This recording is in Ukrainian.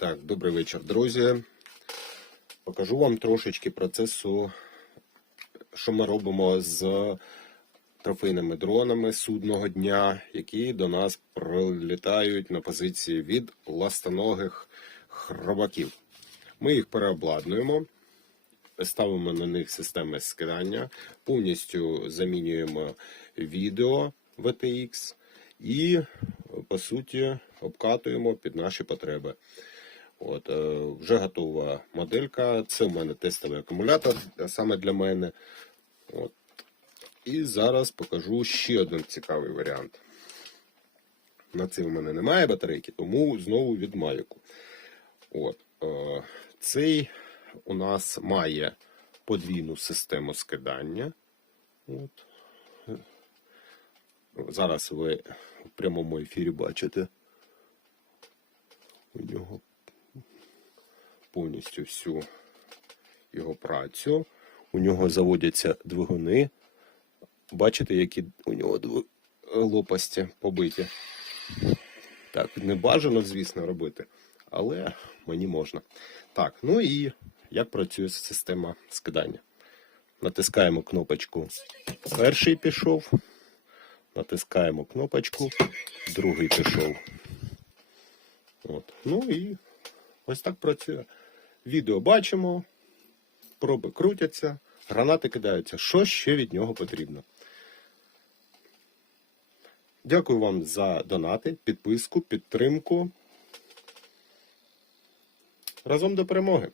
Так, добрий вечір, друзі. Покажу вам трошечки процесу, що ми робимо з трофейними дронами судного дня, які до нас прилітають на позиції від ластоногих хробаків. Ми їх переобладнуємо, ставимо на них системи скидання, повністю замінюємо відео VTX і, по суті, обкатуємо під наші потреби. От, е, вже готова моделька. Це в мене тестовий акумулятор е, саме для мене. От. І зараз покажу ще один цікавий варіант. На цей у мене немає батарейки, тому знову від Mavic. От, е, цей у нас має подвійну систему скидання. От. Зараз ви в прямому ефірі бачите. У нього повністю всю його працю. У нього заводяться двигуни. Бачите, які у нього лопасті побиті. Так, не бажано, звісно, робити, але мені можна. Так, ну і як працює система скидання. Натискаємо кнопочку перший пішов. Натискаємо кнопочку, другий пішов. От. Ну і ось так працює. Відео бачимо, проби крутяться, гранати кидаються. Що ще від нього потрібно? Дякую вам за донати, підписку, підтримку. Разом до перемоги!